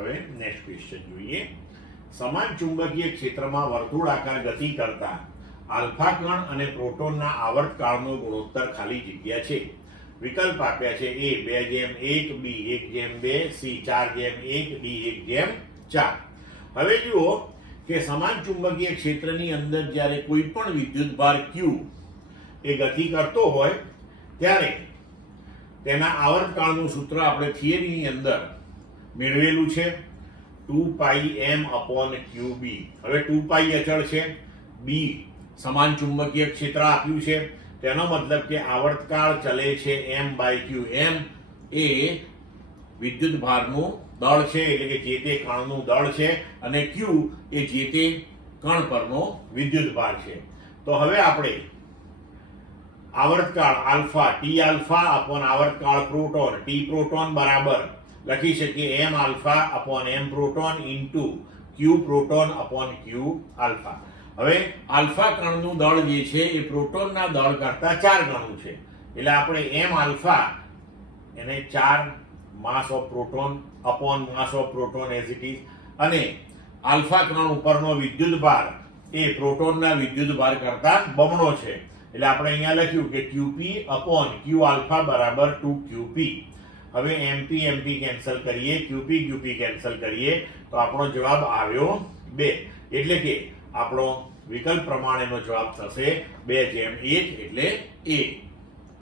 હવે next question જોઈએ. સમાન ચુંબકીય ક્ષેત્રમાં વર્તુળાકાર ગતિ કરતા આલ્ફા કણ અને પ્રોટોનના આવર્તકાળનો ગુણોત્તર ખાલી જગ્યા છે. વિકલ્પ આપ્યા છે: A 2:1, B 1:2, C 4:1, D 1:4. હવે જુઓ કે સમાન ચુંબકીય ક્ષેત્રની અંદર જ્યારે કોઈ પણ વિદ્યુતભાર Q એ ગતિ કરતો હોય ત્યારે તેના આવર્તકાળનું સૂત્ર આપણે થિયરીની અંદર મેળવેલું છે 2πm/qb. હવે 2π અચળ છે, b સમાન ચુંબકીય ક્ષેત્ર આપ્યું છે, તેનો મતલબ કે આવર્તકાળ ચલે છે m/q. m એ વિદ્યુતભારનું દળ છે, એટલે કે જે તે કણનું દળ છે, અને q એ જે તે કણ પરનો વિદ્યુતભાર છે. તો હવે આપણે આવર્તકાળ આલ્ફા ટી આલ્ફા અપોન આવર્તકાળ પ્રોટોન ટી પ્રોટોન બરાબર લખી શકીએ m alpha upon m proton into q proton upon q alpha. હવે આલ્ફા કણનું દળ જે છે એ પ્રોટોનના દળ કરતા 4 ગણું છે, એટલે આપણે m આલ્ફા એને 4 માસ of proton upon mass of proton as it is, અને આલ્ફા કણ ઉપરનો વિદ્યુતભાર એ પ્રોટોનના વિદ્યુતભાર કરતા બમણો છે, એટલે આપણે અહીંયા લખ્યું કે qp અપોન q આલ્ફા બરાબર 2qp. હવે mp mp કેન્સલ કરીએ, qp qp કેન્સલ કરીએ તો આપણો જવાબ આવ્યો 2, એટલે કે આપણો વિકલ્પ પ્રમાણેનો જવાબ થશે 2:1 એટલે A.